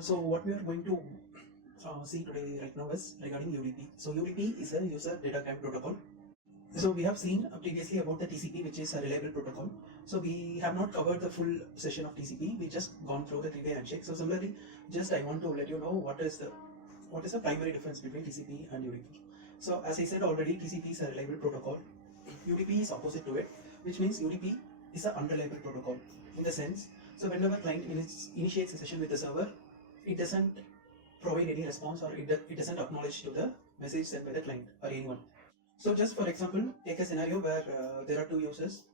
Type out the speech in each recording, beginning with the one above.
So what we are going to see today right now is regarding UDP. So UDP is a user data graph protocol. So we have seen previously about the TCP, which is a reliable protocol. So we have not covered the full session of TCP. We just gone through the three-way handshake. So similarly, just I want to let you know what is the primary difference between TCP and UDP. So as I said already, TCP is a reliable protocol. UDP is opposite to it, which means UDP is an unreliable protocol in the sense. So whenever client initiates a session with the server, it doesn't provide any response, or it doesn't acknowledge to the message sent by the client or anyone. So just for example, take a scenario where there are two users,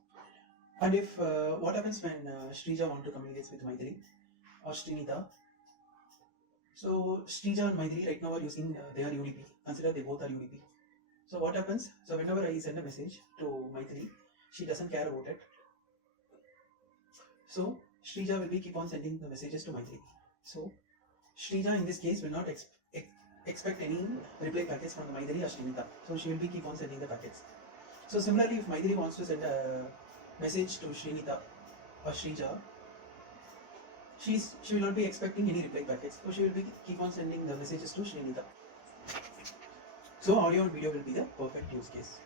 and if what happens when Shrija want to communicate with Maitri or Srinita. So Shrija and Maitri right now are using their UDP. Consider they both are UDP. So what happens? So whenever I send a message to Maitri, she doesn't care about it. So Shrija will be keep on sending the messages to Maitri. So Shrija in this case will not expect any reply packets from Maitri or Srinita. So she will be keep on sending the packets. So similarly, if Maitri wants to send a message to Srinita or Shrija, she will not be expecting any reply packets. So she will be keep on sending the messages to Srinita. So audio and video will be the perfect use case.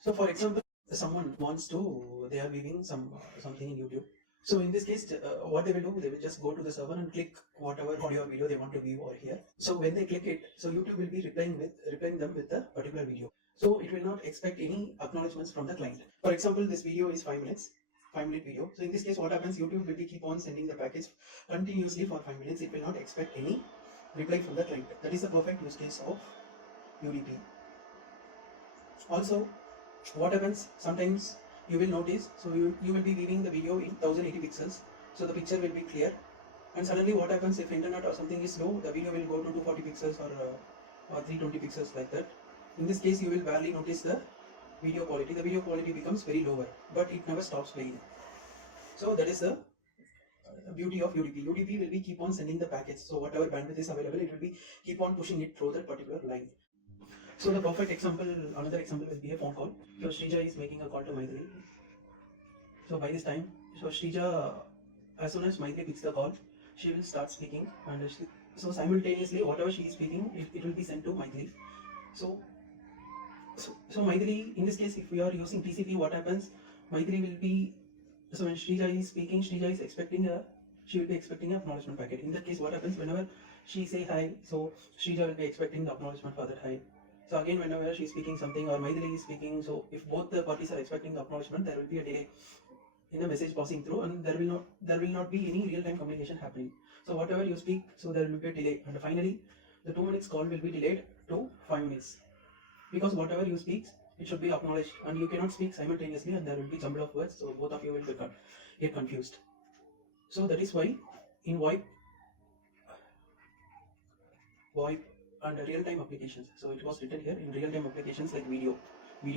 So for example, someone wants to, they are viewing something in YouTube. So in this case, what they will do, they will just go to the server and click whatever audio or video they want to view over here. So when they click it, so YouTube will be replying them with the particular video. So it will not expect any acknowledgements from the client. For example, this video is 5 minutes, 5-minute video. So in this case, what happens? YouTube will be keep on sending the package continuously for 5 minutes. It will not expect any reply from the client. That is the perfect use case of UDP. Also, what happens sometimes, you will notice, so you will be viewing the video in 1080 pixels, so the picture will be clear, and suddenly what happens, if internet or something is slow, the video will go to 240 pixels or 320 pixels, like that. In this case, you will barely notice the video quality. The video quality becomes very lower, but it never stops playing. So that is the beauty of UDP. UDP will be keep on sending the packets, so whatever bandwidth is available, it will be keep on pushing it through that particular line. So the perfect example, another example will be a phone call. So Shrija is making a call to Maitri. So by this time, so Shrija, as soon as Maitri picks the call, she will start speaking, and so simultaneously whatever she is speaking, it will be sent to Maitri. So Maitri, in this case, if we are using TCP, what happens? Maitri will be, so when Shrija is speaking, she will be expecting an acknowledgement packet. In that case, what happens? Whenever she say hi, so Shrija will be expecting the acknowledgement for that hi. So again, whenever she is speaking something or Maitri is speaking, so if both the parties are expecting the acknowledgement, there will be a delay in a message passing through, and there will not be any real-time communication happening. So whatever you speak, so there will be a delay, and finally the 2 minutes call will be delayed to 5 minutes, because whatever you speak, it should be acknowledged, and you cannot speak simultaneously, and there will be jumble of words, so both of you will get confused. So that is why in VoIP and real-time applications, so it was written here, in real-time applications like video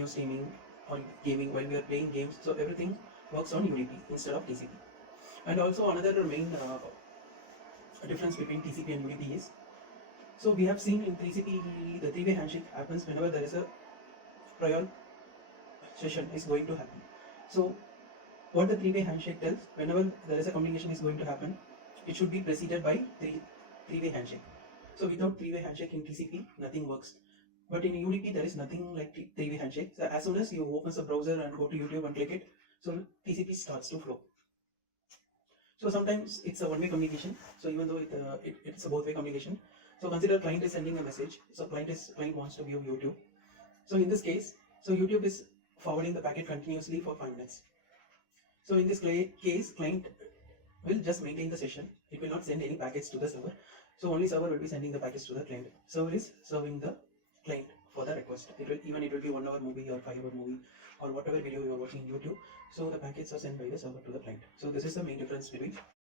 streaming or gaming, while we are playing games, so everything works on UDP instead of TCP. And also another main difference between TCP and UDP is, so we have seen in TCP the three-way handshake happens whenever there is a prior session is going to happen. So what the three-way handshake tells, whenever there is a communication is going to happen, it should be preceded by three-way handshake. So without three-way handshake in TCP, nothing works. But in UDP, there is nothing like three-way handshake. So as soon as you open the browser and go to YouTube and click it, so TCP starts to flow. So sometimes it's a one-way communication. So even though it's a both-way communication. So consider client is sending a message. So client wants to view YouTube. So in this case, so YouTube is forwarding the packet continuously for 5 minutes. So in this case, client will just maintain the session. It will not send any packets to the server. So only server will be sending the packets to the client. Server is serving the client for the request. It will be 1 hour movie or 5 hour movie or whatever video you are watching on YouTube. So the packets are sent by the server to the client. So this is the main difference between